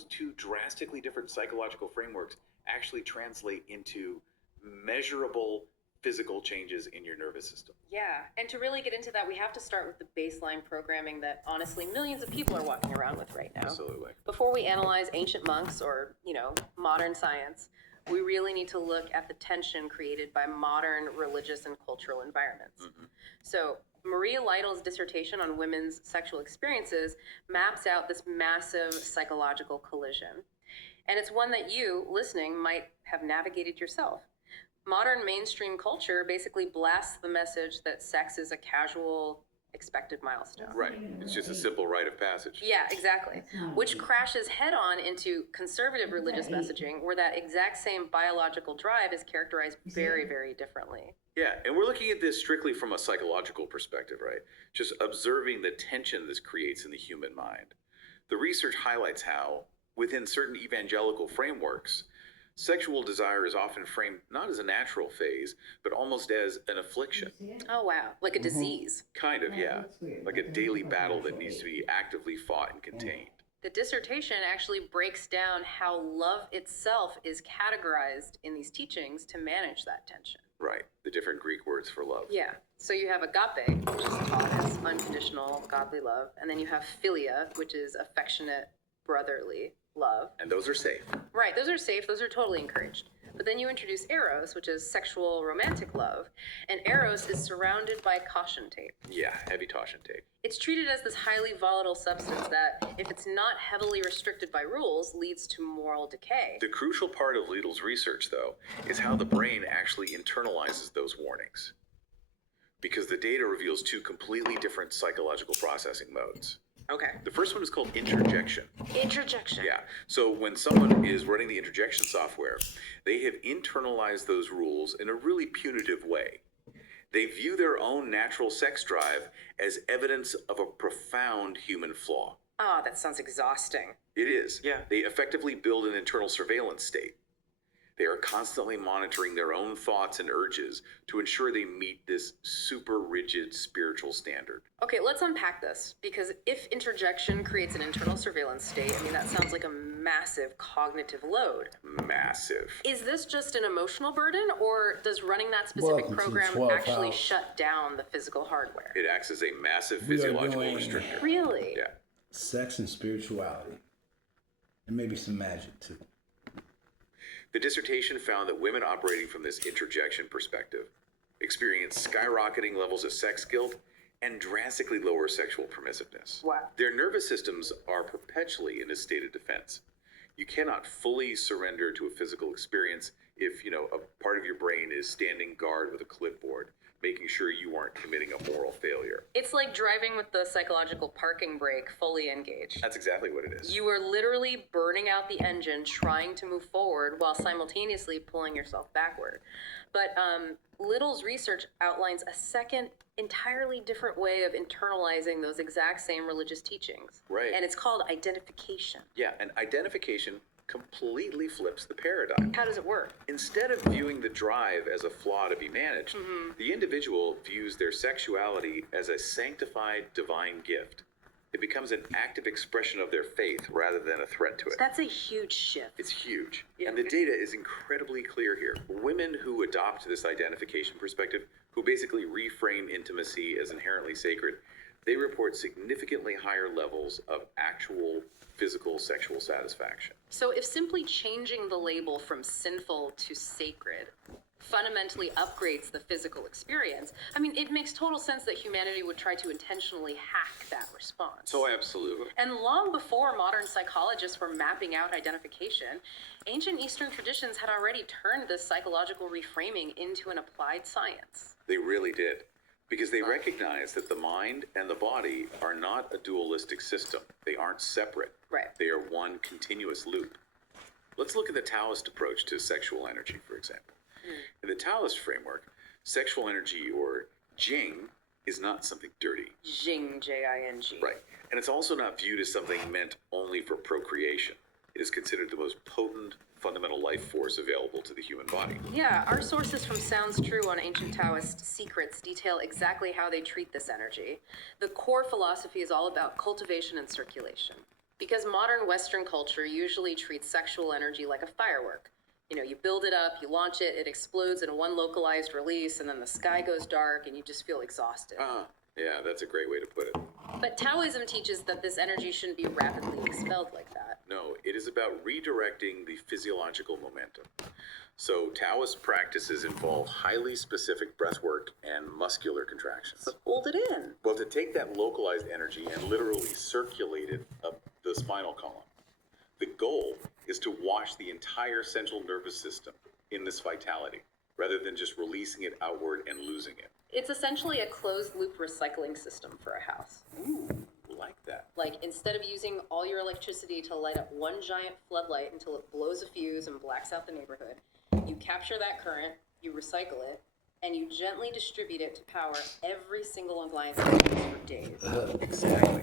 those two drastically different psychological frameworks actually translate into measurable physical changes in your nervous system. Yeah, and to really get into that, we have to start with the baseline programming that honestly millions of people are walking around with right now. Absolutely. Before we analyze ancient monks or, modern science, we really need to look at the tension created by modern religious and cultural environments. Mm-hmm. So, Maria Lytle's dissertation on women's sexual experiences maps out this massive psychological collision. And it's one that you, listening, might have navigated yourself. Modern mainstream culture basically blasts the message that sex is a casual, expected milestone. Right. It's just a simple rite of passage. Yeah, exactly. Which crashes head on into conservative religious messaging, where that exact same biological drive is characterized very, very differently. Yeah, and we're looking at this strictly from a psychological perspective, right? Just observing the tension this creates in the human mind. The research highlights how, within certain evangelical frameworks, sexual desire is often framed not as a natural phase, but almost as an affliction. Oh, wow. Like a disease. Kind of, yeah. Like a daily battle that needs to be actively fought and contained. The dissertation actually breaks down how love itself is categorized in these teachings to manage that tension. Right. The different Greek words for love. Yeah. So you have agape, which is taught as unconditional godly love. And then you have philia, which is affectionate brotherly love. And those are safe. Right. Those are safe. Those are totally encouraged. But then you introduce eros, which is sexual romantic love. And eros is surrounded by caution tape. Yeah, heavy caution tape. It's treated as this highly volatile substance that, if it's not heavily restricted by rules, leads to moral decay. The crucial part of Lidl's research, though, is how the brain actually internalizes those warnings. Because the data reveals two completely different psychological processing modes. Okay. The first one is called introjection. Introjection. Yeah. So when someone is running the introjection software, they have internalized those rules in a really punitive way. They view their own natural sex drive as evidence of a profound human flaw. Ah, that sounds exhausting. It is. Yeah. They effectively build an internal surveillance state. They are constantly monitoring their own thoughts and urges to ensure they meet this super rigid spiritual standard. Okay, let's unpack this, because if introjection creates an internal surveillance state, that sounds like a massive cognitive load. Massive. Is this just an emotional burden, or does running that specific program actually shut down the physical hardware? It acts as a massive physiological restrictor. Really? Yeah. Sex and spirituality. And maybe some magic, too. The dissertation found that women operating from this introjection perspective experience skyrocketing levels of sex guilt and drastically lower sexual permissiveness. Wow. Their nervous systems are perpetually in a state of defense. You cannot fully surrender to a physical experience if, a part of your brain is standing guard with a clipboard, making sure you aren't committing a moral failure. It's like driving with the psychological parking brake fully engaged. That's exactly what it is. You are literally burning out the engine, trying to move forward while simultaneously pulling yourself backward. But Lidl's research outlines a second, entirely different way of internalizing those exact same religious teachings. Right. And it's called identification. Yeah, and identification completely flips the paradigm. How does it work? Instead of viewing the drive as a flaw to be managed, the individual views their sexuality as a sanctified divine gift. It becomes an active expression of their faith rather than a threat to it. That's a huge shift. It's huge. Yeah. And the data is incredibly clear here. Women who adopt this identification perspective, who basically reframe intimacy as inherently sacred, they report significantly higher levels of actual physical sexual satisfaction. So if simply changing the label from sinful to sacred fundamentally upgrades the physical experience, it makes total sense that humanity would try to intentionally hack that response. So absolutely. And long before modern psychologists were mapping out identification, ancient Eastern traditions had already turned this psychological reframing into an applied science. They really did. Because they recognize that the mind and the body are not a dualistic system. They aren't separate. Right. They are one continuous loop. Let's look at the Taoist approach to sexual energy, for example. In the Taoist framework, sexual energy, or Jing, is not something dirty. Jing, J-I-N-G. Right. And it's also not viewed as something meant only for procreation. It is considered the most potent, fundamental life force available to the human body. Yeah, our sources from Sounds True on Ancient Taoist Secrets detail exactly how they treat this energy. The core philosophy is all about cultivation and circulation. Because modern Western culture usually treats sexual energy like a firework. You know, you build it up, you launch it, it explodes in one localized release, and then the sky goes dark and you just feel exhausted. Yeah, that's a great way to put it. But Taoism teaches that this energy shouldn't be rapidly expelled like that. No, it is about redirecting the physiological momentum. So Taoist practices involve highly specific breath work and muscular contractions. Hold it in. Well, to take that localized energy and literally circulate it up the spinal column. The goal is to wash the entire central nervous system in this vitality, rather than just releasing it outward and losing it. It's essentially a closed loop recycling system for a house. Ooh, like that. Like, instead of using all your electricity to light up one giant floodlight until it blows a fuse and blacks out the neighborhood, you capture that current, you recycle it, and you gently distribute it to power every single appliance you use for days. Exactly.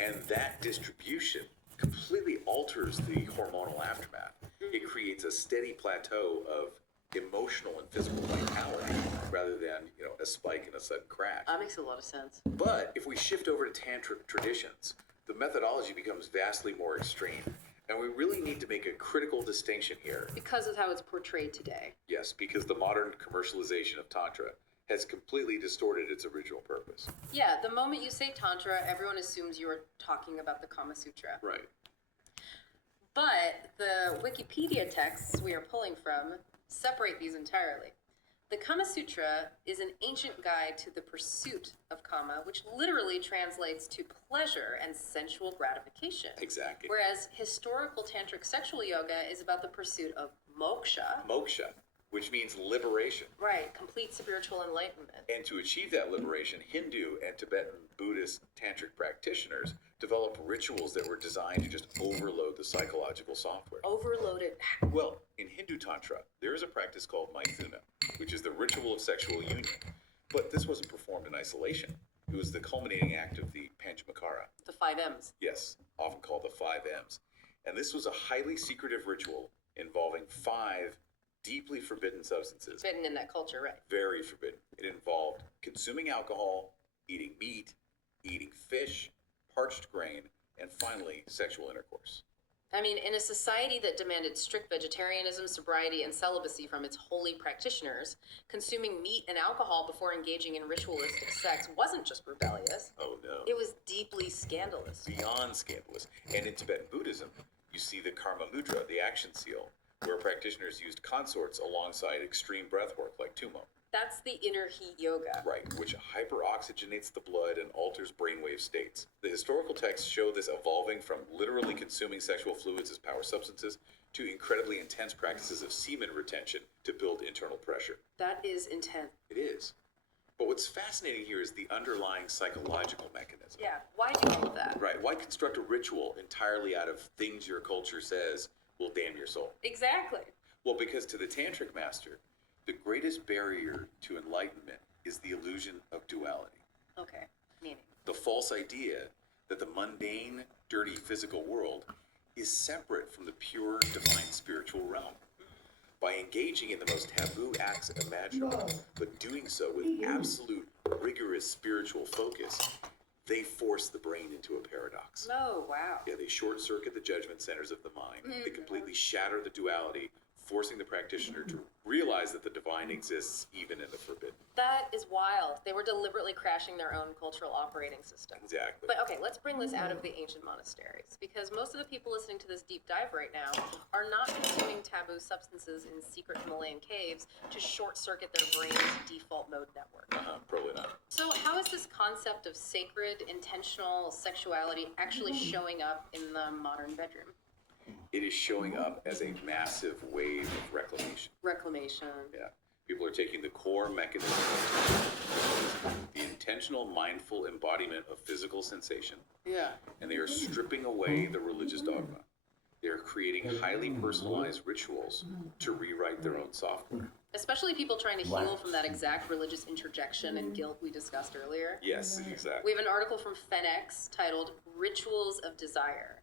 And that distribution completely alters the hormonal aftermath. It creates a steady plateau of emotional and physical vitality rather than, a spike and a sudden crash. That makes a lot of sense. But if we shift over to tantric traditions, the methodology becomes vastly more extreme. And we really need to make a critical distinction here. Because of how it's portrayed today. Yes, because the modern commercialization of Tantra has completely distorted its original purpose. Yeah, the moment you say Tantra, everyone assumes you are talking about the Kama Sutra. Right. But the Wikipedia texts we are pulling from separate these entirely. The Kama Sutra is an ancient guide to the pursuit of Kama, which literally translates to pleasure and sensual gratification. Exactly. Whereas historical tantric sexual yoga is about the pursuit of moksha. Moksha, which means liberation. Right, complete spiritual enlightenment. And to achieve that liberation, Hindu and Tibetan Buddhist tantric practitioners developed rituals that were designed to just overload the psychological software. Overloaded. Well, in Hindu Tantra, there is a practice called Maithuna, which is the ritual of sexual union. But this wasn't performed in isolation. It was the culminating act of the Panchamakara. The 5 M's. Yes, often called the 5 M's. And this was a highly secretive ritual involving 5 deeply forbidden substances. Forbidden in that culture, right? Very forbidden. It involved consuming alcohol, eating meat, eating fish, parched grain, and finally, sexual intercourse. I mean, in a society that demanded strict vegetarianism, sobriety, and celibacy from its holy practitioners, consuming meat and alcohol before engaging in ritualistic sex wasn't just rebellious, Oh no. it was deeply scandalous. Beyond scandalous. And in Tibetan Buddhism, you see the Karma Mudra, the action seal, where practitioners used consorts alongside extreme breath work like Tummo. That's the inner heat yoga. Right, which hyperoxygenates the blood and alters brainwave states. The historical texts show this evolving from literally consuming sexual fluids as power substances to incredibly intense practices of semen retention to build internal pressure. That is intense. It is. But what's fascinating here is the underlying psychological mechanism. Yeah, why do all of that? Right, why construct a ritual entirely out of things your culture says will damn your soul? Exactly. Well, because to the tantric master, the greatest barrier to enlightenment is the illusion of duality. Okay, meaning. The false idea that the mundane, dirty physical world is separate from the pure, divine spiritual realm. By engaging in the most taboo acts imaginable, but doing so with absolute, rigorous spiritual focus, they force the brain into a paradox. Oh, wow. Yeah, they short circuit the judgment centers of the mind. They completely shatter the duality, forcing the practitioner to realize that the divine exists even in the forbidden. That is wild. They were deliberately crashing their own cultural operating system. Exactly. But okay, let's bring this out of the ancient monasteries, because most of the people listening to this deep dive right now are not consuming taboo substances in secret Himalayan caves to short circuit their brain's default mode network. Probably not. So how is this concept of sacred, intentional sexuality actually showing up in the modern bedroom? It is showing up as a massive wave of reclamation. Reclamation. Yeah. People are taking the core mechanism of the intentional, mindful embodiment of physical sensation, Yeah. and they are stripping away the religious dogma. They are creating highly personalized rituals to rewrite their own software. Especially people trying to heal from that exact religious interjection and guilt we discussed earlier. Yes, exactly. We have an article from FedEx titled Rituals of Desire.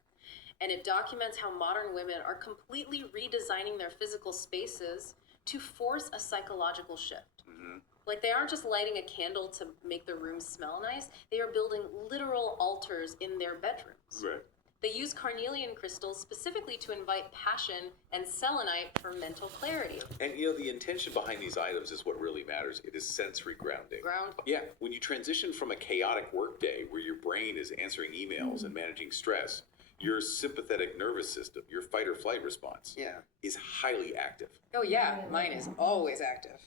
And it documents how modern women are completely redesigning their physical spaces to force a psychological shift. Mm-hmm. Like, they aren't just lighting a candle to make the room smell nice, they are building literal altars in their bedrooms. Right. They use carnelian crystals specifically to invite passion and selenite for mental clarity. And the intention behind these items is what really matters. It is sensory grounding. Yeah, when you transition from a chaotic workday where your brain is answering emails and managing stress, your sympathetic nervous system, your fight or flight response, is highly active. Oh yeah, mine is always active.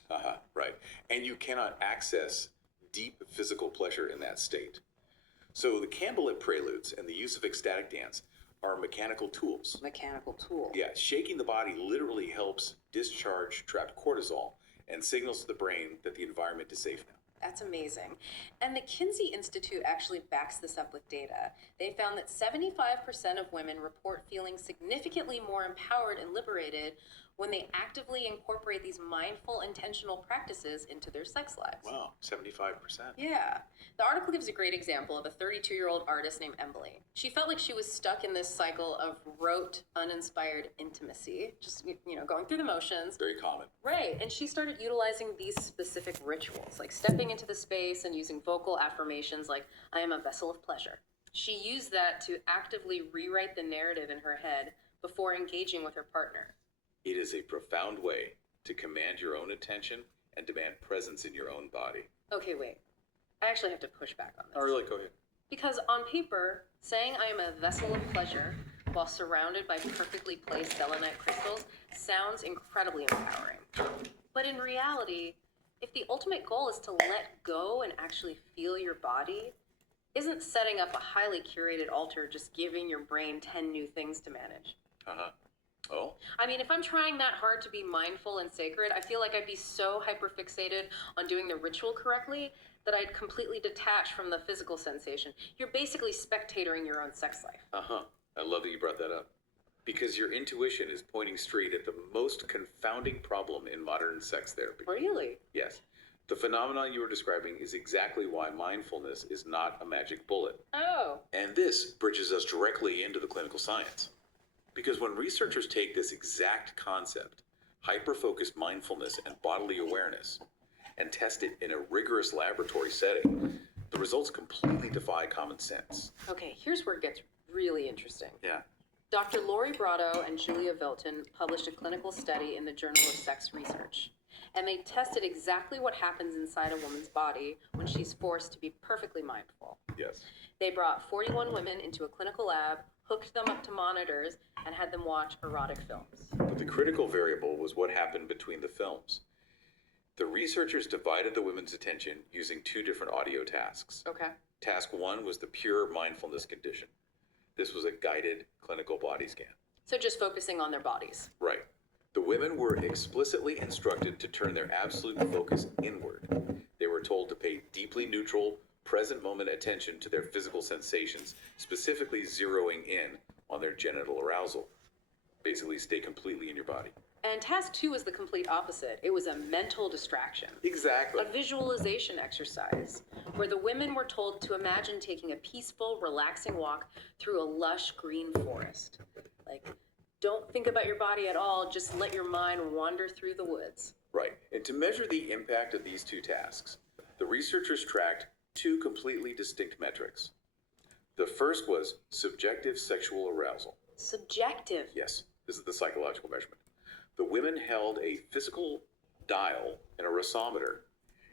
Right. And you cannot access deep physical pleasure in that state. So the Candlelit preludes and the use of ecstatic dance are mechanical tools. Mechanical tool. Yeah, shaking the body literally helps discharge trapped cortisol and signals to the brain that the environment is safe now. That's amazing. And the Kinsey Institute actually backs this up with data. They found that 75% of women report feeling significantly more empowered and liberated when they actively incorporate these mindful, intentional practices into their sex lives. Wow, 75%. Yeah. The article gives a great example of a 32-year-old artist named Emily. She felt like she was stuck in this cycle of rote, uninspired intimacy, just, going through the motions. Very common. Right, and she started utilizing these specific rituals, like stepping into the space and using vocal affirmations like, I am a vessel of pleasure. She used that to actively rewrite the narrative in her head before engaging with her partner. It is a profound way to command your own attention and demand presence in your own body. Okay, wait. I actually have to push back on this. Oh, really? Go ahead. Because on paper, saying I am a vessel of pleasure while surrounded by perfectly placed selenite crystals sounds incredibly empowering. But in reality, if the ultimate goal is to let go and actually feel your body, isn't setting up a highly curated altar just giving your brain 10 new things to manage? Oh? I mean, if I'm trying that hard to be mindful and sacred, I feel like I'd be so hyperfixated on doing the ritual correctly that I'd completely detach from the physical sensation. You're basically spectatoring your own sex life. I love that you brought that up. Because your intuition is pointing straight at the most confounding problem in modern sex therapy. Really? Yes. The phenomenon you were describing is exactly why mindfulness is not a magic bullet. Oh. And this bridges us directly into the clinical science. Because when researchers take this exact concept, hyper-focused mindfulness and bodily awareness, and test it in a rigorous laboratory setting, the results completely defy common sense. Okay, here's where it gets really interesting. Yeah. Dr. Lori Brotto and Julia Vilton published a clinical study in the Journal of Sex Research. And they tested exactly what happens inside a woman's body when she's forced to be perfectly mindful. Yes. They brought 41 women into a clinical lab, hooked them up to monitors, and had them watch erotic films. But the critical variable was what happened between the films. The researchers divided the women's attention using two different audio tasks. Okay. Task one was the pure mindfulness condition. This was a guided clinical body scan. So just focusing on their bodies. Right. The women were explicitly instructed to turn their absolute focus inward. They were told to pay deeply neutral, present moment attention to their physical sensations, specifically zeroing in on their genital arousal. Basically, stay completely in your body. And task 2 was the complete opposite. It was a mental distraction. Exactly. A visualization exercise where the women were told to imagine taking a peaceful, relaxing walk through a lush green forest. Like, don't think about your body at all, just let your mind wander through the woods. Right. And to measure the impact of these two tasks, the researchers tracked two completely distinct metrics. The first was subjective sexual arousal. Subjective. Yes, this is the psychological measurement. The women held a physical dial and a rhesometer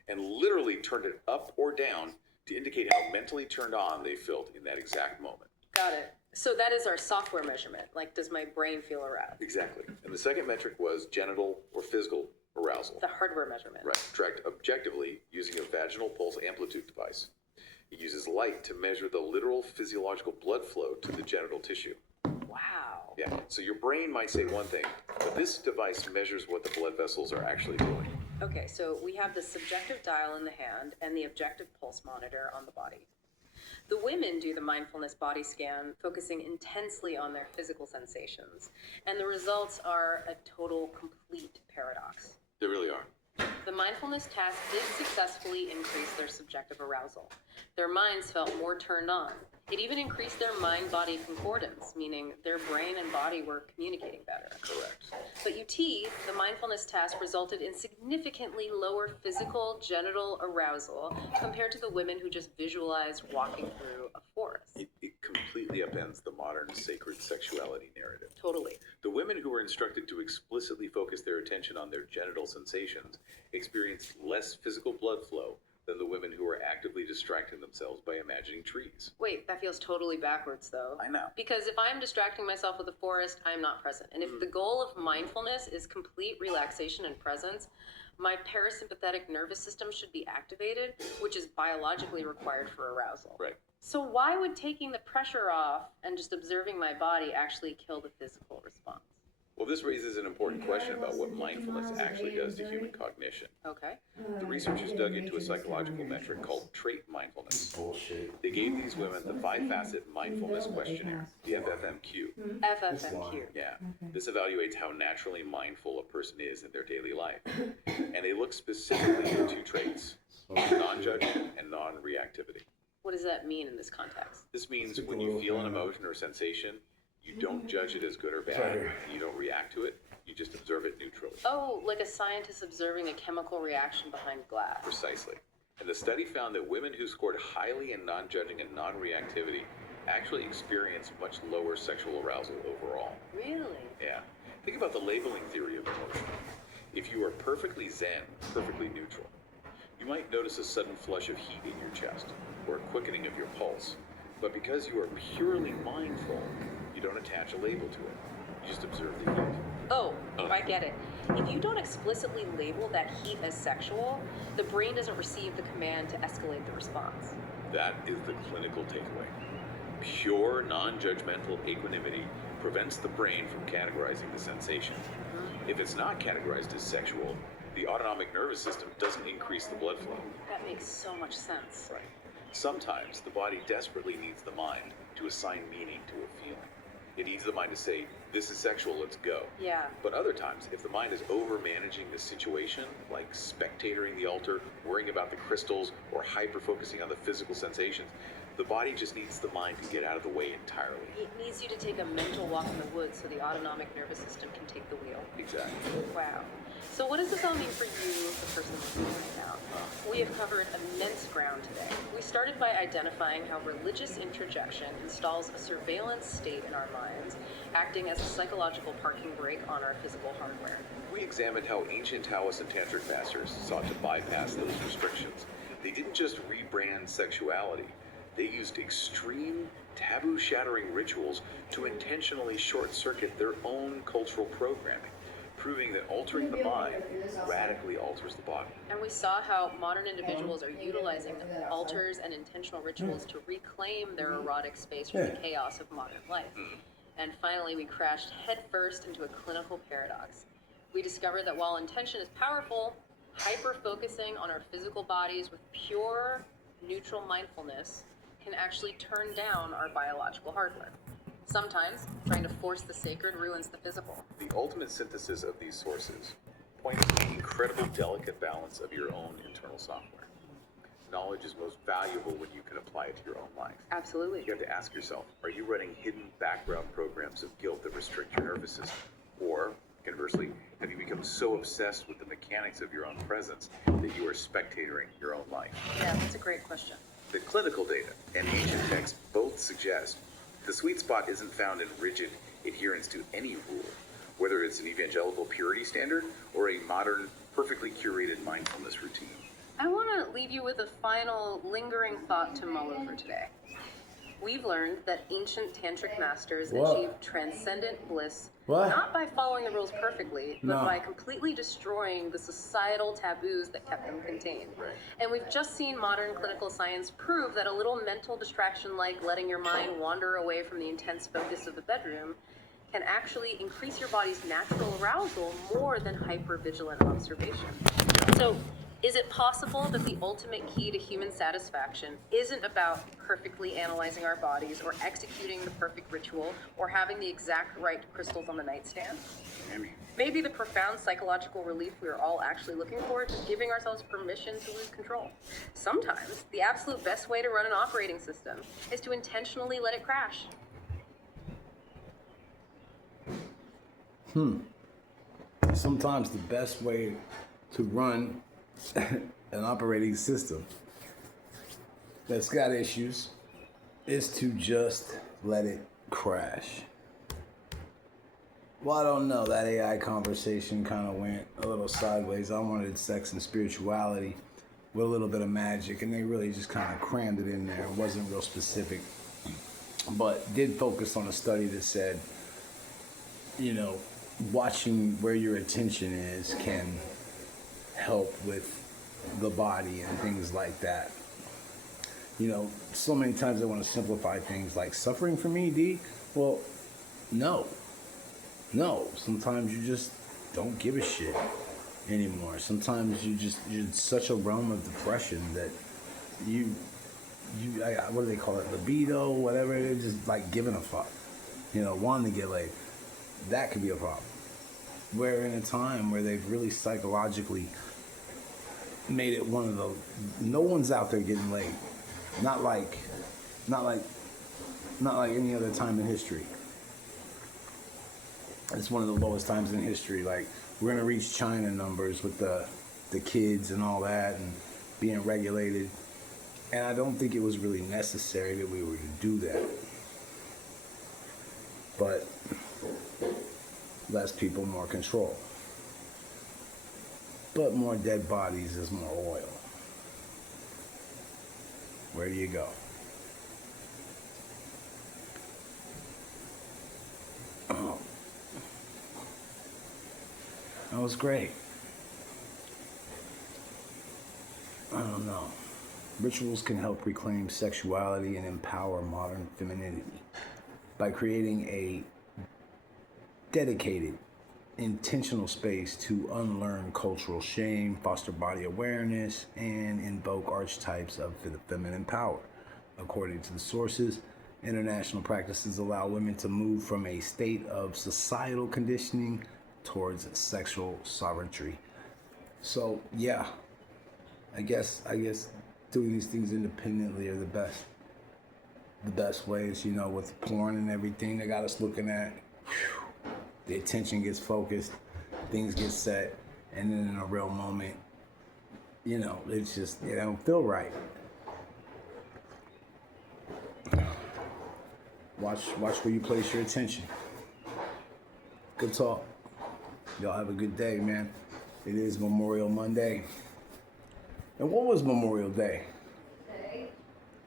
and literally turned it up or down to indicate how mentally turned on they felt in that exact moment. Got it. So that is our software measurement. Like, does my brain feel aroused? Exactly. And the second metric was genital or physical arousal. The hardware measurement. Right. Tracked objectively using a vaginal pulse amplitude device. It uses light to measure the literal physiological blood flow to the genital tissue. Wow. Yeah. So your brain might say one thing, but this device measures what the blood vessels are actually doing. Okay, so we have the subjective dial in the hand and the objective pulse monitor on the body. The women do the mindfulness body scan, focusing intensely on their physical sensations. And the results are a total, complete paradox. They really are. The mindfulness task did successfully increase their subjective arousal. Their minds felt more turned on. It even increased their mind-body concordance, meaning their brain and body were communicating better. Correct. But UT, the mindfulness task resulted in significantly lower physical genital arousal compared to the women who just visualized walking through a forest. It completely upends the modern sacred sexuality narrative. Totally. The women who were instructed to explicitly focus their attention on their genital sensations experienced less physical blood flow than the women who were actively distracting themselves by imagining trees. Wait, that feels totally backwards though. I know. Because if I'm distracting myself with the forest, I'm not present. And if the goal of mindfulness is complete relaxation and presence, my parasympathetic nervous system should be activated, which is biologically required for arousal. Right. So why would taking the pressure off and just observing my body actually kill the physical response? Well, this raises an important question about what mindfulness actually does to human cognition. Okay. The researchers dug into a psychological metric called trait mindfulness. Bullshit. They gave these women the 5-facet mindfulness questionnaire, the FFMQ. FFMQ. Yeah, this evaluates how naturally mindful a person is in their daily life. And they look specifically at 2 traits, non-judgment and non-reactivity. What does that mean in this context? This means when you feel an emotion or sensation, you don't judge it as good or bad, and you don't react to it, you just observe it neutrally. Oh, like a scientist observing a chemical reaction behind glass. Precisely. And the study found that women who scored highly in non-judging and non-reactivity actually experienced much lower sexual arousal overall. Really? Yeah. Think about the labeling theory of emotion. If you are perfectly zen, perfectly neutral, you might notice a sudden flush of heat in your chest or a quickening of your pulse. But because you are purely mindful, you don't attach a label to it. You just observe the heat. Oh, I get it. If you don't explicitly label that heat as sexual, the brain doesn't receive the command to escalate the response. That is the clinical takeaway. Pure, non-judgmental equanimity prevents the brain from categorizing the sensation. If it's not categorized as sexual, the autonomic nervous system doesn't increase the blood flow. That makes so much sense. Right. Sometimes the body desperately needs the mind to assign meaning to a feeling. It needs the mind to say, this is sexual, let's go. Yeah. But other times, if the mind is over-managing the situation, like spectatoring the altar, worrying about the crystals, or hyper-focusing on the physical sensations, the body just needs the mind to get out of the way entirely. It needs you to take a mental walk in the woods so the autonomic nervous system can take the wheel. Exactly. Wow. So what does this all mean for you, the person listening right now? We have covered immense ground today. We started by identifying how religious introjection installs a surveillance state in our minds, acting as a psychological parking brake on our physical hardware. We examined how ancient Taoist and Tantric masters sought to bypass those restrictions. They didn't just rebrand sexuality. They used extreme, taboo-shattering rituals to intentionally short-circuit their own cultural programming, proving that altering the mind radically alters the body. And we saw how modern individuals are utilizing altars and intentional rituals to reclaim their erotic space from the chaos of modern life. And finally, we crashed headfirst into a clinical paradox. We discovered that while intention is powerful, hyper-focusing on our physical bodies with pure, neutral mindfulness can actually turn down our biological hardware. Sometimes, trying to force the sacred ruins the physical. The ultimate synthesis of these sources points to the incredibly delicate balance of your own internal software. Knowledge is most valuable when you can apply it to your own life. Absolutely. You have to ask yourself, are you running hidden background programs of guilt that restrict your nervous system? Or, conversely, have you become so obsessed with the mechanics of your own presence that you are spectatoring your own life? Yeah, that's a great question. The clinical data and ancient texts both suggest the sweet spot isn't found in rigid adherence to any rule, whether it's an evangelical purity standard or a modern, perfectly curated mindfulness routine. I want to leave you with a final lingering thought to mull over today. We've learned that ancient tantric masters What? achieved transcendent bliss What? not by following the rules perfectly, but No. by completely destroying the societal taboos that kept them contained. Right. And we've just seen modern clinical science prove that a little mental distraction like letting your mind wander away from the intense focus of the bedroom can actually increase your body's natural arousal more than hypervigilant observation. So, is it possible that the ultimate key to human satisfaction isn't about perfectly analyzing our bodies or executing the perfect ritual or having the exact right crystals on the nightstand? Maybe the profound psychological relief we are all actually looking for is giving ourselves permission to lose control. Sometimes, the absolute best way to run an operating system is to intentionally let it crash. Sometimes the best way to run an operating system that's got issues is to just let it crash. Well, I don't know. That AI conversation kind of went a little sideways. I wanted sex and spirituality with a little bit of magic, and they really just kind of crammed it in there. It wasn't real specific, but did focus on a study that said, you know, watching where your attention is can help with the body and things like that. You know, so many times I want to simplify things like suffering from ED. Well, no. Sometimes you just don't give a shit anymore. Sometimes you're in such a realm of depression that what do they call it? Libido, whatever. They're just like giving a fuck. You know, wanting to get laid. That could be a problem. We're in a time where they've really psychologically made it one of the, no one's out there getting laid. Not like any other time in history. It's one of the lowest times in history. Like, we're gonna reach China numbers with the kids and all that and being regulated. And I don't think it was really necessary that we were to do that. But less people, more control. But more dead bodies is more oil. Where do you go? Oh. That was great. I don't know. Rituals can help reclaim sexuality and empower modern femininity by creating a dedicated, intentional space to unlearn cultural shame, foster body awareness, and invoke archetypes of the feminine power. According to the sources, international practices allow women to move from a state of societal conditioning towards sexual sovereignty. So yeah, I guess doing these things independently are the best ways, you know, with porn and everything they got us looking at. The attention gets focused, things get set, and then in a real moment, you know, it's just, it don't feel right. Watch where you place your attention. Good talk. Y'all have a good day, man. It is Memorial Monday. And what was Memorial Day? Today?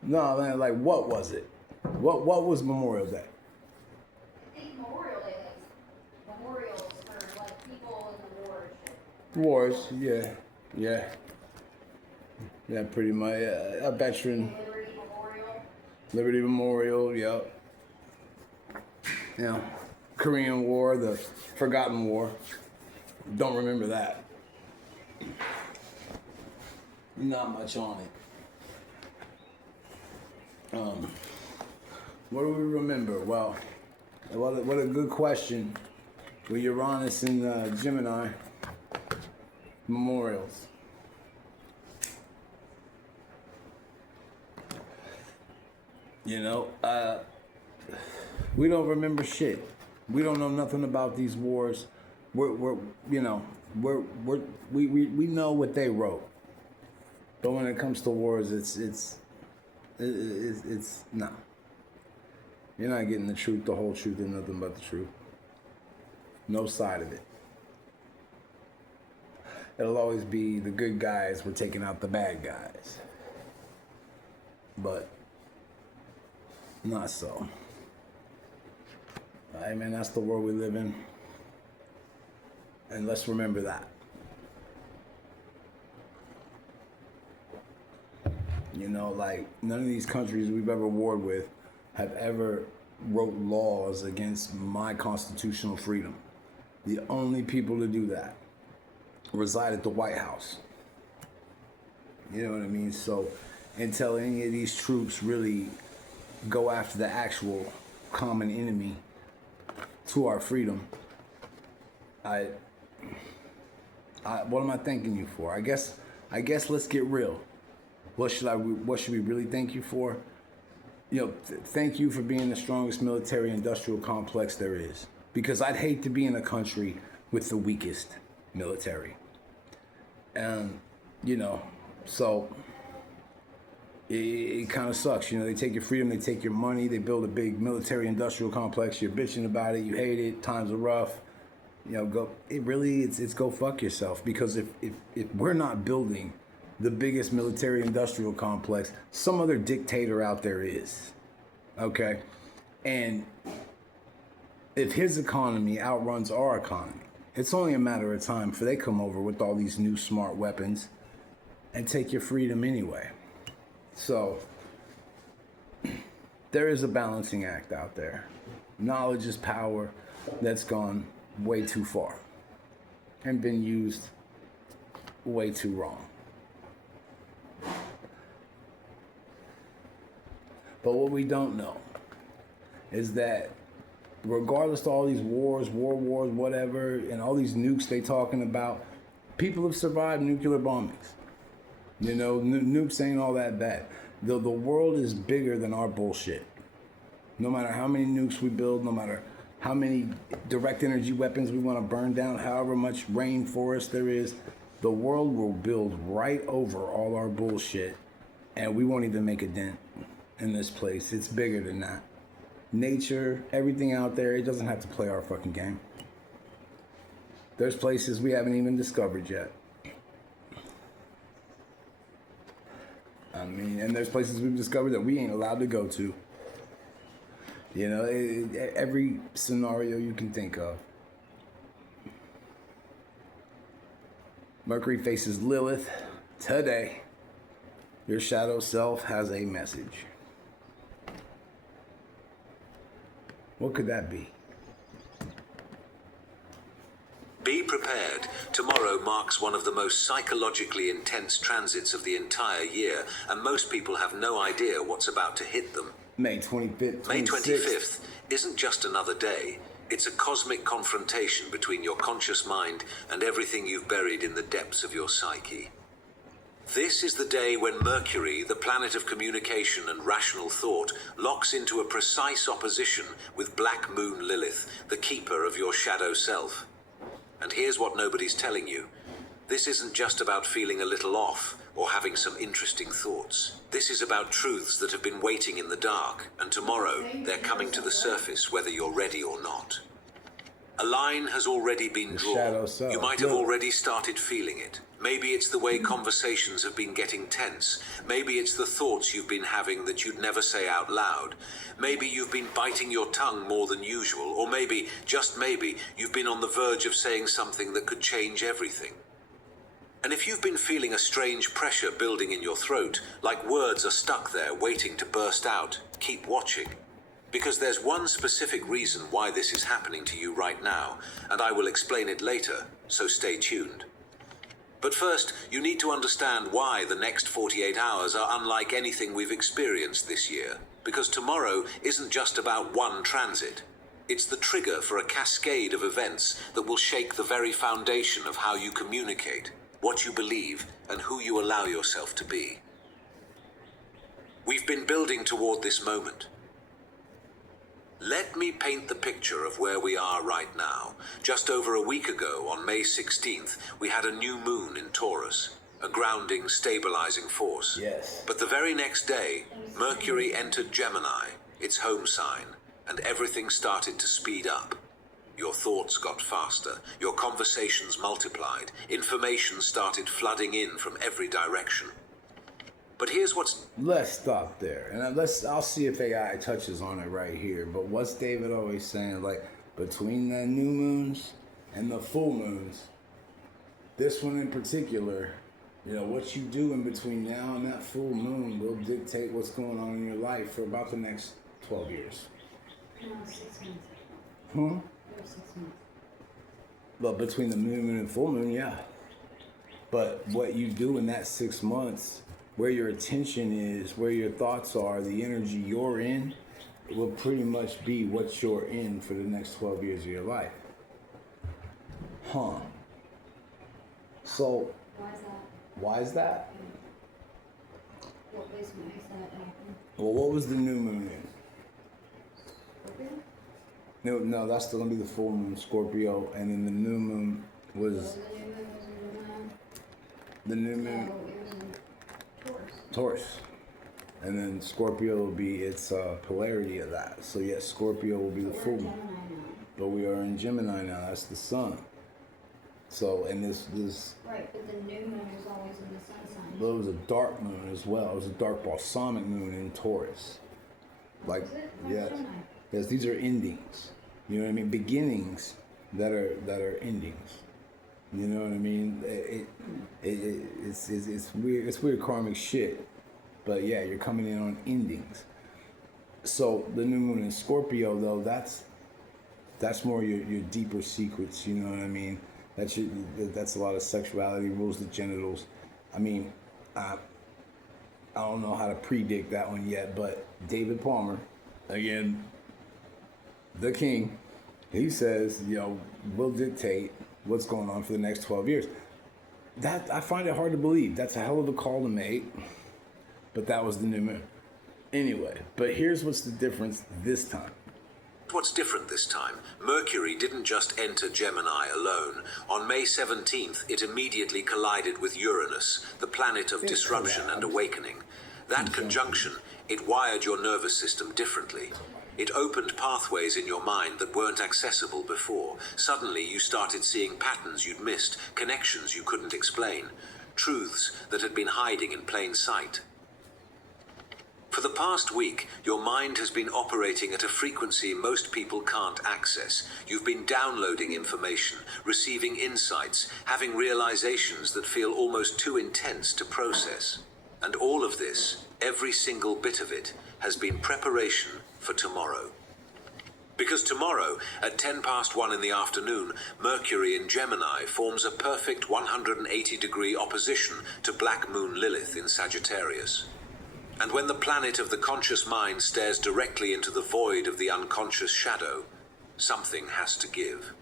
No, man, like what was it? What was Memorial Day? I think Memorial Day is memorials for like people in the war and shit. Wars, yeah, pretty much. A veteran. Liberty Memorial. Liberty Memorial, yep. Yeah. Korean War, the Forgotten War. Don't remember that. Not much on it. What do we remember? Well, what a good question. With Uranus and Gemini. Memorials. You know, we don't remember shit. We don't know nothing about these wars. We know what they wrote. But when it comes to wars, it's no. You're not getting the truth, the whole truth, and nothing but the truth. No side of it. It'll always be the good guys were taking out the bad guys. But not so. I mean, that's the world we live in. And let's remember that. You know, like, none of these countries we've ever warred with have ever wrote laws against my constitutional freedom. The only people to do that reside at the White House. You know what I mean? So until any of these troops really go after the actual common enemy to our freedom, what am I thanking you for? I guess let's get real. What should we really thank you for? You know, thank you for being the strongest military industrial complex there is. Because I'd hate to be in a country with the weakest military. And, you know, so it kind of sucks. You know, they take your freedom, they take your money, they build a big military industrial complex. You're bitching about it, you hate it, times are rough. You know, it's go fuck yourself. Because if we're not building the biggest military industrial complex, some other dictator out there is. Okay? And if his economy outruns our economy, it's only a matter of time before they come over with all these new smart weapons and take your freedom anyway. So, there is a balancing act out there. Knowledge is power that's gone way too far and been used way too wrong. But what we don't know is that regardless of all these wars, whatever, and all these nukes they talking about, people have survived nuclear bombings. You know, nukes ain't all that bad. The world is bigger than our bullshit. No matter how many nukes we build, no matter how many direct energy weapons we want to burn down, however much rainforest there is, the world will build right over all our bullshit, and we won't even make a dent in this place. It's bigger than that. Nature, everything out there, it doesn't have to play our fucking game. There's places we haven't even discovered yet. I mean, and there's places we've discovered that we ain't allowed to go to. You know, every scenario you can think of. Mercury faces Lilith today. Your shadow self has a message. What could that be? Be prepared. Tomorrow marks one of the most psychologically intense transits of the entire year, and most people have no idea what's about to hit them. May 25th, 26th. May 25th isn't just another day. It's a cosmic confrontation between your conscious mind and everything you've buried in the depths of your psyche. This is the day when Mercury, the planet of communication and rational thought, locks into a precise opposition with Black Moon Lilith, the keeper of your shadow self. And here's what nobody's telling you. This isn't just about feeling a little off or having some interesting thoughts. This is about truths that have been waiting in the dark, and tomorrow they're coming to the surface whether you're ready or not. A line has already been drawn. You might have already started feeling it. Maybe it's the way conversations have been getting tense. Maybe it's the thoughts you've been having that you'd never say out loud. Maybe you've been biting your tongue more than usual. Or maybe, just maybe, you've been on the verge of saying something that could change everything. And if you've been feeling a strange pressure building in your throat, like words are stuck there waiting to burst out, keep watching. Because there's one specific reason why this is happening to you right now, and I will explain it later, so stay tuned. But first, you need to understand why the next 48 hours are unlike anything we've experienced this year. Because tomorrow isn't just about one transit. It's the trigger for a cascade of events that will shake the very foundation of how you communicate, what you believe, and who you allow yourself to be. We've been building toward this moment. Let me paint the picture of where we are right now. Just over a week ago, on May 16th, we had a new moon in Taurus, a grounding, stabilizing force. Yes. But the very next day, Mercury entered Gemini, its home sign, and everything started to speed up. Your thoughts got faster, your conversations multiplied, information started flooding in from every direction. But here's what's... Let's stop there. And I'll see if AI touches on it right here. But what's David always saying? Like, between the new moons and the full moons, this one in particular, you know, what you do in between now and that full moon will dictate what's going on in your life for about the next 12 years. No, 6 months. Huh? No, 6 months. But between the new moon and full moon, yeah. But what you do in that 6 months, where your attention is, where your thoughts are, the energy you're in, will pretty much be what you're in for the next 12 years of your life. Huh. So, Why is that? why is that? What makes that happen? Well, what was the new moon in? Scorpio? No, that's still gonna be the full moon, Scorpio, and then the new moon was So the new moon was in Gemini. the new So moon, it was in Taurus. Taurus. And then Scorpio will be its polarity of that. So yes, Scorpio will be the full moon. But we are in Gemini now. That's the sun. So, and this Right, but the new moon is always in the sun sign. well, it was a dark moon as well. It was a dark balsamic moon in Taurus. Like, Is it? What's yes, Gemini? yes, these are endings. You know what I mean? Beginnings that are endings. You know what I mean? It's weird. It's weird karmic shit. But yeah, you're coming in on endings. So the new moon in Scorpio, though, that's more your deeper secrets. You know what I mean? That's a lot of sexuality, rules the genitals. I mean, I don't know how to predict that one yet, but David Palmer, again, the king, he says, we'll dictate what's going on for the next 12 years. That, I find it hard to believe. That's a hell of a call to make, but that was the new moon. Anyway, but here's what's the difference this time. What's different this time? Mercury didn't just enter Gemini alone. On May 17th, it immediately collided with Uranus, the planet of disruption and awakening. That conjunction, it wired your nervous system differently. It opened pathways in your mind that weren't accessible before. Suddenly, you started seeing patterns you'd missed, connections you couldn't explain, truths that had been hiding in plain sight. For the past week, your mind has been operating at a frequency most people can't access. You've been downloading information, receiving insights, having realizations that feel almost too intense to process. And all of this, every single bit of it, has been preparation for tomorrow. Because tomorrow, at 1:10 in the afternoon, Mercury in Gemini forms a perfect 180-degree opposition to Black Moon Lilith in Sagittarius. And when the planet of the conscious mind stares directly into the void of the unconscious shadow, something has to give.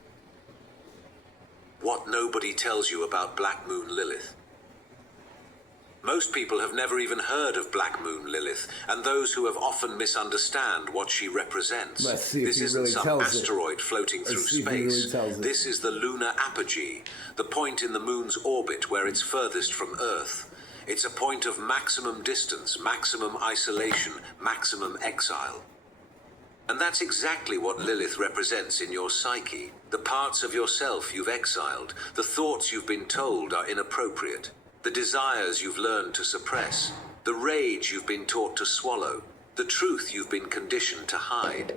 What nobody tells you about Black Moon Lilith. Most people have never even heard of Black Moon Lilith, and those who have often misunderstand what she represents. Let's see if This he isn't really some tells it. asteroid floating through Let's see if he really space. tells it. This is the lunar apogee, the point in the moon's orbit where it's furthest from Earth. It's a point of maximum distance, maximum isolation, maximum exile. And that's exactly what Lilith represents in your psyche. The parts of yourself you've exiled, the thoughts you've been told are inappropriate, the desires you've learned to suppress, the rage you've been taught to swallow, the truth you've been conditioned to hide.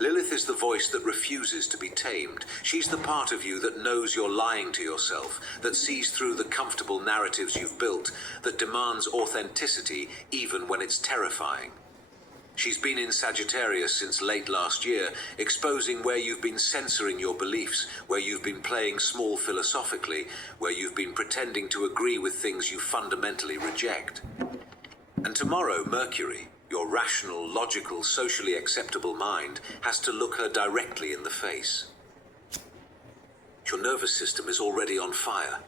Lilith is the voice that refuses to be tamed. She's the part of you that knows you're lying to yourself, that sees through the comfortable narratives you've built, that demands authenticity even when it's terrifying. She's been in Sagittarius since late last year, exposing where you've been censoring your beliefs, where you've been playing small philosophically, where you've been pretending to agree with things you fundamentally reject. And tomorrow, Mercury, your rational, logical, socially acceptable mind, has to look her directly in the face. Your nervous system is already on fire.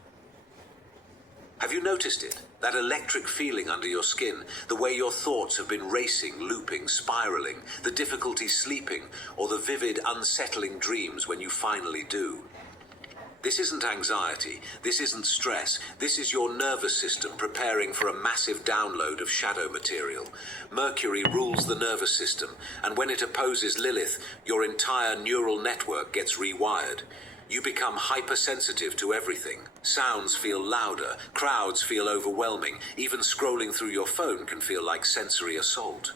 Have you noticed it? That electric feeling under your skin, the way your thoughts have been racing, looping, spiraling, the difficulty sleeping, or the vivid, unsettling dreams when you finally do. This isn't anxiety, this isn't stress, this is your nervous system preparing for a massive download of shadow material. Mercury rules the nervous system, and when it opposes Lilith, your entire neural network gets rewired. You become hypersensitive to everything. Sounds feel louder, crowds feel overwhelming, even scrolling through your phone can feel like sensory assault.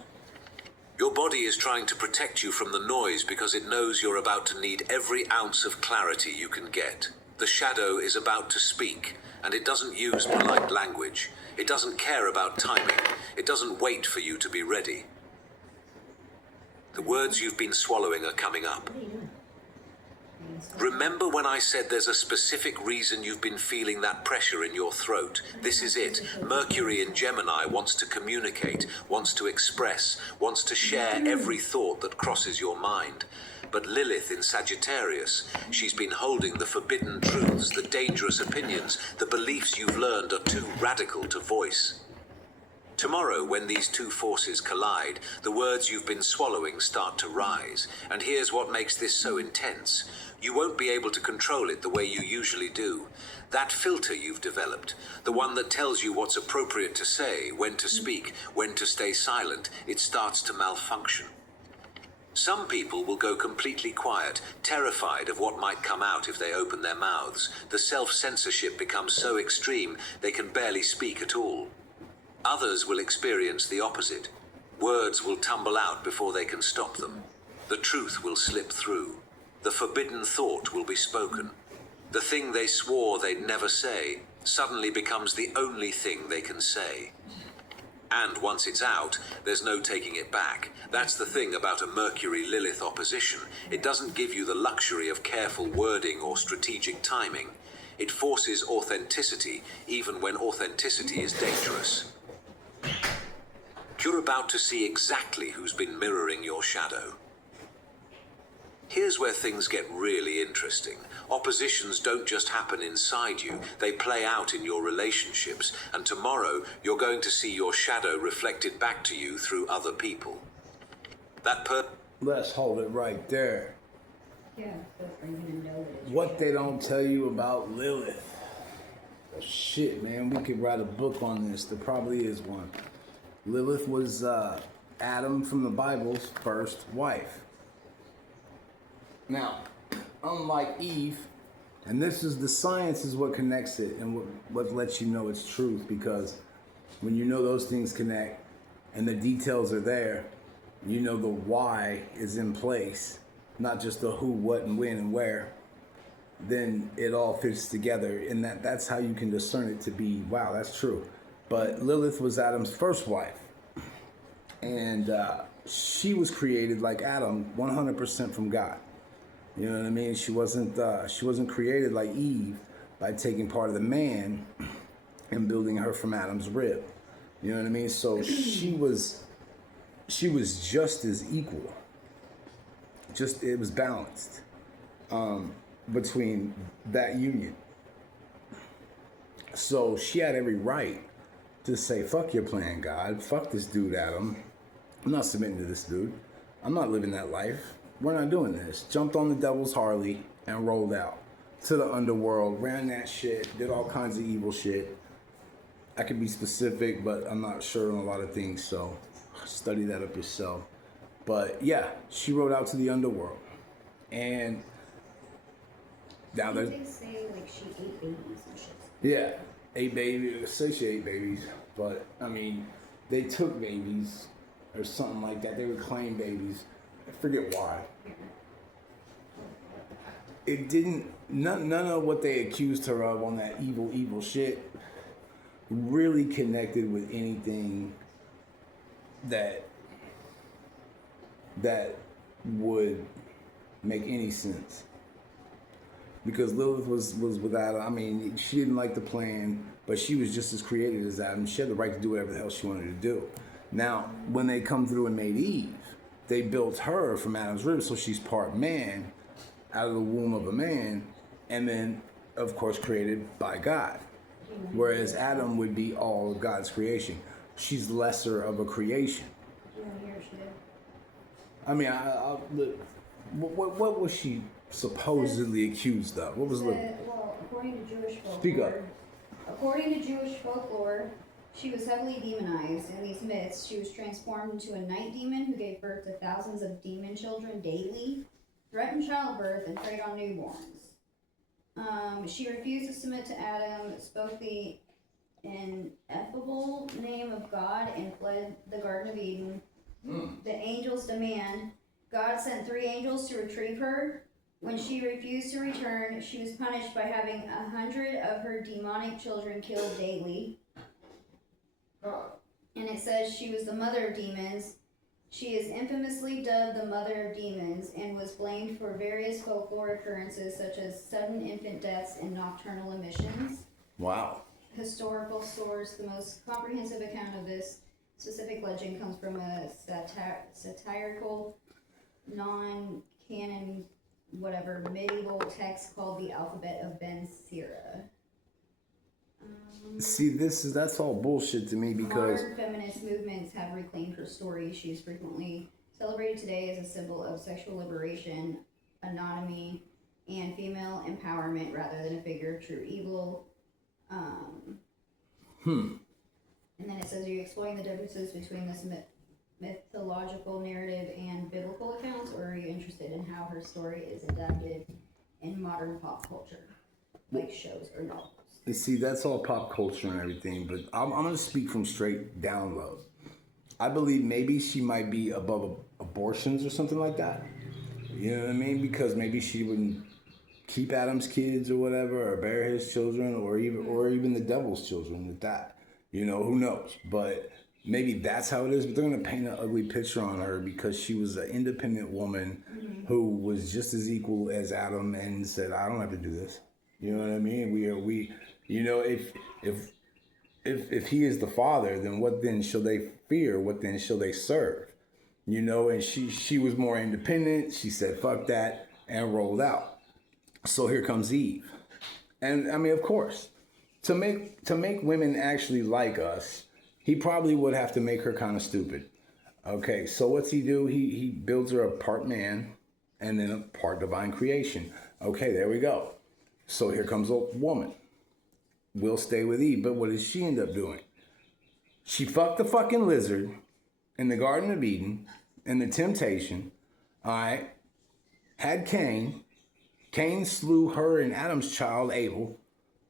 Your body is trying to protect you from the noise because it knows you're about to need every ounce of clarity you can get. The shadow is about to speak, and it doesn't use polite language. It doesn't care about timing. It doesn't wait for you to be ready. The words you've been swallowing are coming up. Remember when I said there's a specific reason you've been feeling that pressure in your throat? This is it. Mercury in Gemini wants to communicate, wants to express, wants to share every thought that crosses your mind. But Lilith in Sagittarius, she's been holding the forbidden truths, the dangerous opinions, the beliefs you've learned are too radical to voice. Tomorrow, when these two forces collide, the words you've been swallowing start to rise. And here's what makes this so intense. You won't be able to control it the way you usually do. That filter you've developed, the one that tells you what's appropriate to say, when to speak, when to stay silent, it starts to malfunction. Some people will go completely quiet, terrified of what might come out if they open their mouths. The self-censorship becomes so extreme they can barely speak at all. Others will experience the opposite. Words will tumble out before they can stop them. The truth will slip through. The forbidden thought will be spoken. The thing they swore they'd never say suddenly becomes the only thing they can say. And once it's out, there's no taking it back. That's the thing about a Mercury-Lilith opposition. It doesn't give you the luxury of careful wording or strategic timing. It forces authenticity, even when authenticity is dangerous. You're about to see exactly who's been mirroring your shadow. Here's where things get really interesting. Oppositions don't just happen inside you, they play out in your relationships, and tomorrow you're going to see your shadow reflected back to you through other people. Let's hold it right there. Yeah, so for you to know that it's What they don't tell you about Lilith. Shit, man, we could write a book on this. There probably is one. Lilith was Adam from the Bible's first wife. Now, unlike Eve, and this is the science is what connects it and what lets you know it's truth, because when you know those things connect and the details are there, you know the why is in place, not just the who, what, and when, and where, then it all fits together, and that's how you can discern it to be, wow, that's true. But Lilith was Adam's first wife, and she was created like Adam, 100% from God. You know what I mean? She wasn't created like Eve by taking part of the man and building her from Adam's rib. You know what I mean? So she was just as equal. Just it was balanced between that union. So she had every right to say, fuck your plan, God. Fuck this dude, Adam. I'm not submitting to this dude. I'm not living that life. We're not doing this. Jumped on the devil's Harley and rolled out to the underworld, ran that shit, did all kinds of evil shit. I could be specific, but I'm not sure on a lot of things, so study that up yourself. But yeah, she rode out to the underworld. And now Did there's, they say like she ate babies and shit? yeah, ate babies, say she ate babies, but I mean, they took babies or something like that. They would claim babies. I forget why. It didn't, none of what they accused her of on that evil shit really connected with anything that would make any sense. Because Lilith was with Adam. I mean, she didn't like the plan, but she was just as created as Adam. She had the right to do whatever the hell she wanted to do. Now, when they come through and made Eve, they built her from Adam's rib, so she's part man, out of the womb of a man, and then, of course, created by God. Whereas Adam would be all of God's creation. She's lesser of a creation. You want to hear what she did? I mean, look, what was she supposedly accused of? What was the... Well, according to Jewish folklore, Speak up. According to Jewish folklore, she was heavily demonized. In these myths, she was transformed into a night demon who gave birth to thousands of demon children daily, threatened childbirth, and preyed on newborns. She refused to submit to Adam, spoke the ineffable name of God, and fled the Garden of Eden. The angels demand. God sent 3 angels to retrieve her. When she refused to return, she was punished by having 100 of her demonic children killed daily. And it says she was the mother of demons. She is infamously dubbed the mother of demons and was blamed for various folklore occurrences such as sudden infant deaths and nocturnal emissions. Wow. Historical source, the most comprehensive account of this specific legend comes from a satirical, non-canon, whatever, medieval text called the Alphabet of Ben Sira. See, that's all bullshit to me because Modern feminist movements have reclaimed her story. She is frequently celebrated today as a symbol of sexual liberation, autonomy, and female empowerment rather than a figure of true evil. And then it says, are you exploring the differences between this mythological narrative and biblical accounts, or are you interested in how her story is adapted in modern pop culture, like shows or novels? you see, that's all pop culture and everything, but I'm gonna speak from straight down low. I believe maybe she might be above abortions or something like that. You know what I mean? Because maybe she wouldn't keep Adam's kids or whatever, or bear his children, or even the devil's children with that. You know, who knows? But maybe that's how it is. But they're gonna paint an ugly picture on her because she was an independent woman who was just as equal as Adam and said, "I don't have to do this." You know what I mean? We. You know, if he is the father, then what then shall they fear? What then shall they serve? You know, and she was more independent. She said, fuck that, and rolled out. So here comes Eve. And I mean, of course, to make women actually like us, he probably would have to make her kind of stupid. Okay, so what's he do? He builds her a part man and then a part divine creation. Okay, there we go. So here comes a woman. We'll stay with Eve, but what does she end up doing? She fucked the fucking lizard in the Garden of Eden, in the temptation, all right? Had Cain. Cain slew her and Adam's child, Abel,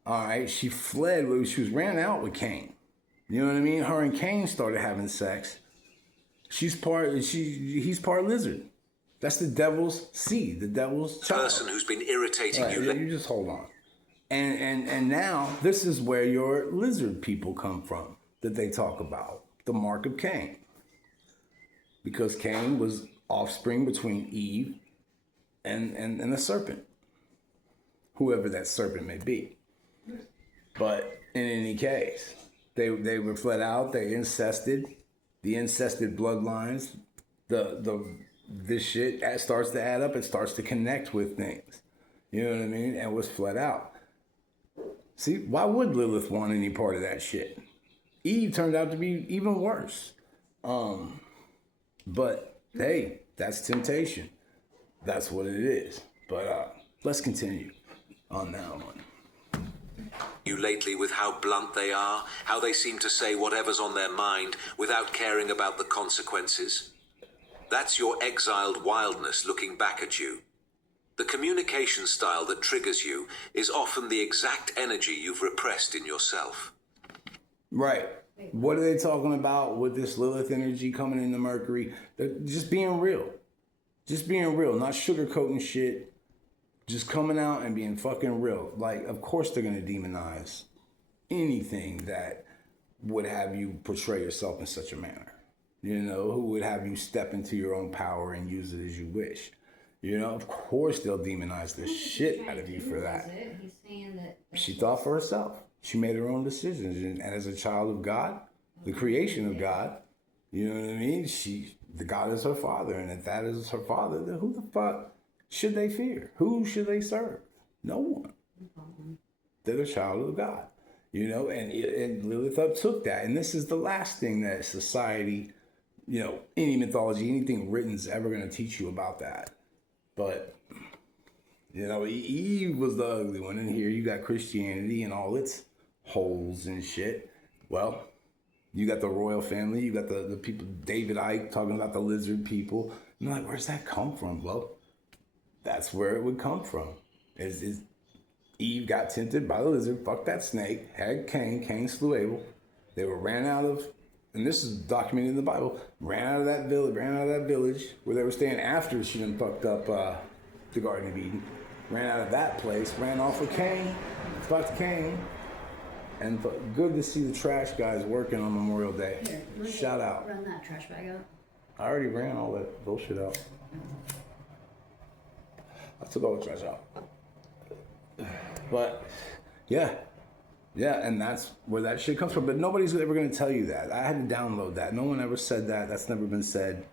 all right? She fled, she was ran out with Cain. You know what I mean? Her and Cain started having sex. He's part lizard. That's the devil's seed, the devil's child. Person who's been irritating Right, you. you just hold on. And now this is where your lizard people come from that they talk about, the mark of Cain. Because Cain was offspring between Eve and the serpent, whoever that serpent may be. But in any case, they were fled out, they incested, the incested bloodlines, this shit starts to add up, it starts to connect with things. You know what I mean? And was fled out. See, why would Lilith want any part of that shit? Eve turned out to be even worse. But hey, that's temptation. That's what it is. But let's continue on that one. You lately with how blunt they are, how they seem to say whatever's on their mind without caring about the consequences. That's your exiled wildness looking back at you. The communication style that triggers you is often the exact energy you've repressed in yourself. Right. What are they talking about with this Lilith energy coming into Mercury? They're just being real. Just being real, not sugarcoating shit. Just coming out and being fucking real. Like, of course they're going to demonize anything that would have you portray yourself in such a manner. You know, who would have you step into your own power and use it as you wish. You know, of course they'll demonize the shit out of you for that. He's saying that She thought for herself. She made her own decisions. And as a child of God, the creation of God, you know what I mean? The God is her father. And if that is her father, then who the fuck should they fear? Who should they serve? No one. They're the child of God. You know, and Lilith took that. And this is the last thing that society, you know, any mythology, anything written is ever going to teach you about that. But, you know, Eve was the ugly one. And here you got Christianity and all its holes and shit. Well, you got the royal family. You got the people, David Icke talking about the lizard people. I'm like, where's that come from? Well, that's where it would come from. Is Eve got tempted by the lizard, fucked that snake, had Cain slew Abel. They were ran out of, and this is documented in the Bible, ran out of that village where they were staying after she done fucked up the Garden of Eden. Ran out of that place, ran off with Cain, fucked Cain. And good to see the trash guys working on Memorial Day. Here, Shout out. Run that trash bag out. I already ran all that bullshit out. I took all the trash out. But, yeah, and that's where that shit comes from. But nobody's ever going to tell you that. I had to download that. No one ever said that. That's never been said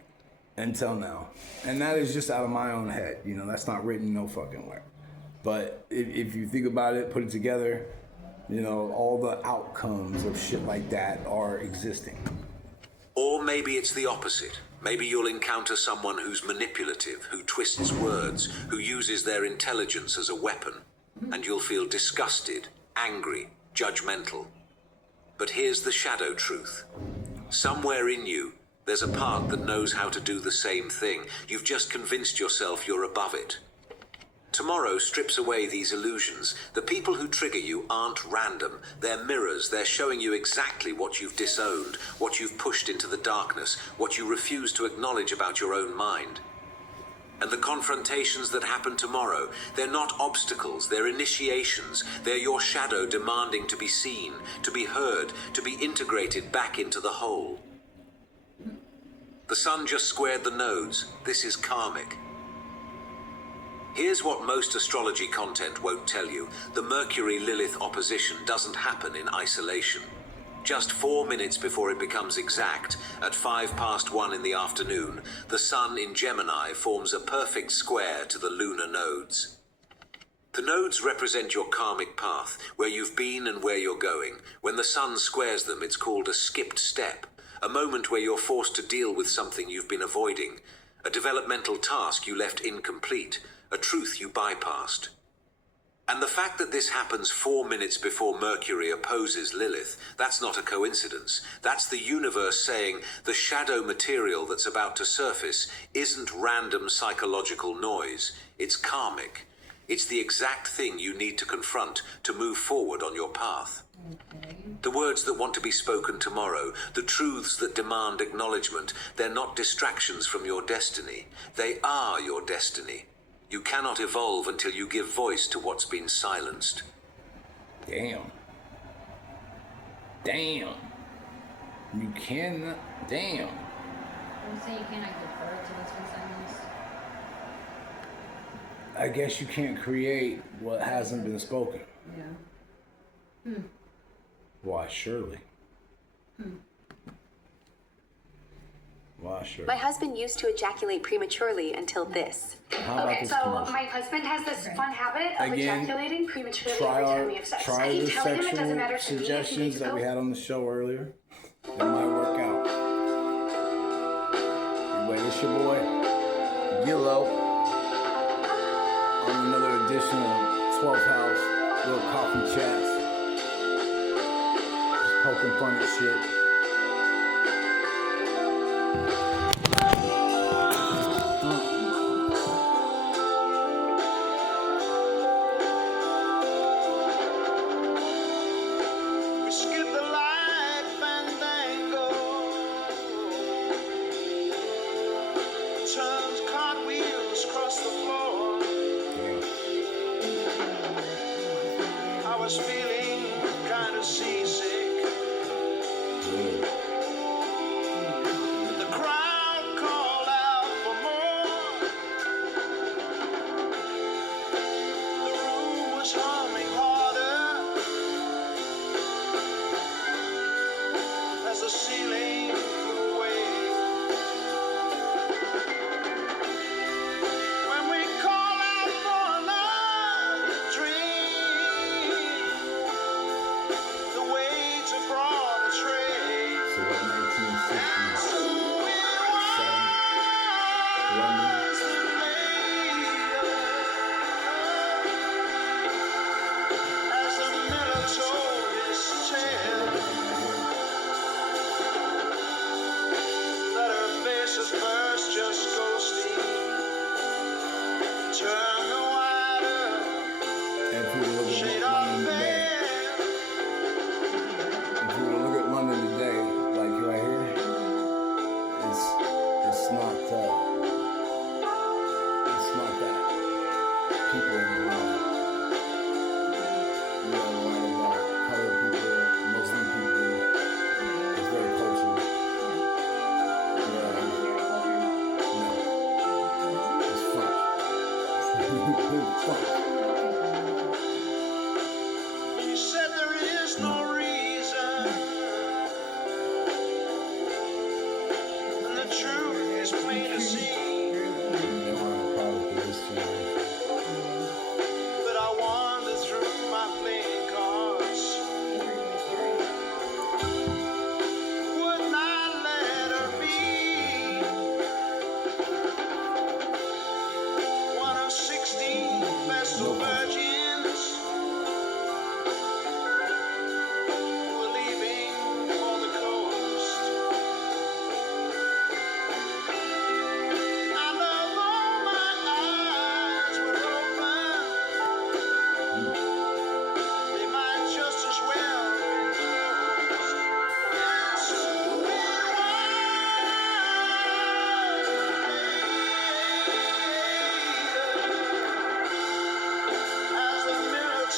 until now. And that is just out of my own head. You know, that's not written no fucking where. But if you think about it, put it together, all the outcomes of shit like that are existing. Or maybe it's the opposite. Maybe you'll encounter someone who's manipulative, who twists words, who uses their intelligence as a weapon, and you'll feel disgusted, angry, judgmental. But here's the shadow truth. Somewhere in you, there's a part that knows how to do the same thing. You've just convinced yourself you're above it. Tomorrow strips away these illusions. The people who trigger you aren't random. They're mirrors. They're showing you exactly what you've disowned, what you've pushed into the darkness, what you refuse to acknowledge about your own mind. And the confrontations that happen tomorrow, they're not obstacles, they're initiations. They're your shadow demanding to be seen, to be heard, to be integrated back into the whole. The sun just squared the nodes. This is karmic. Here's what most astrology content won't tell you. The Mercury-Lilith opposition doesn't happen in isolation. Just 4 minutes before it becomes exact, at 1:05 in the afternoon, the sun in Gemini forms a perfect square to the lunar nodes. The nodes represent your karmic path, where you've been and where you're going. When the sun squares them, it's called a skipped step, a moment where you're forced to deal with something you've been avoiding, a developmental task you left incomplete, a truth you bypassed. And the fact that this happens 4 minutes before Mercury opposes Lilith, that's not a coincidence. That's the universe saying the shadow material that's about to surface isn't random psychological noise. It's karmic. It's the exact thing you need to confront to move forward on your path. The words that want to be spoken tomorrow, the truths that demand acknowledgement, they're not distractions from your destiny. They are your destiny. You cannot evolve until you give voice to what's been silenced. Damn. You cannot. Damn. I'm saying you cannot give birth to what's been silenced. I guess you can't create what hasn't been spoken. Yeah. Why, surely. Why, surely. My husband used to ejaculate prematurely until this. How about Okay, this so commercial? my husband has this fun habit of Again, ejaculating prematurely Try every time we have sex. I the keep telling him it doesn't matter sexual to me if he needs suggestions to that go. we had on the show earlier. It might work out. Anyway, this your boy, Gillo, on another edition of 12th House, Little Coffee Chats. Just poking fun at shit. We skip the light fandango, turns cartwheels across the floor. I was feeling kind of seasick. The crowd called out for more. The room was humming harder as the ceiling flew away. When we call out for another dream, the weight of broad tray. So what, 1960s? So it London. was the later, as the miller told his tale, that her face was first just ghosty, turned the wider And if you were to look shade at of London today, pale. if you were to look at London today, like right here, it's not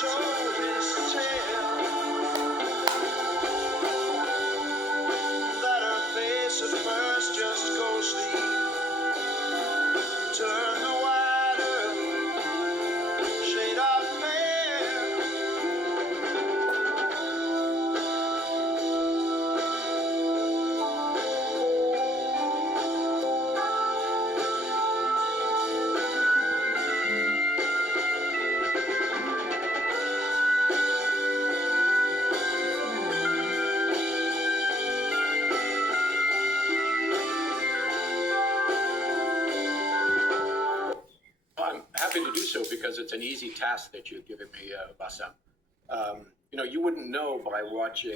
told his tale. That her face at first just ghostly turned the wider shade of fair. I'm happy to do so because it's an easy task that you've given me, Bassem. You know, you wouldn't know by watching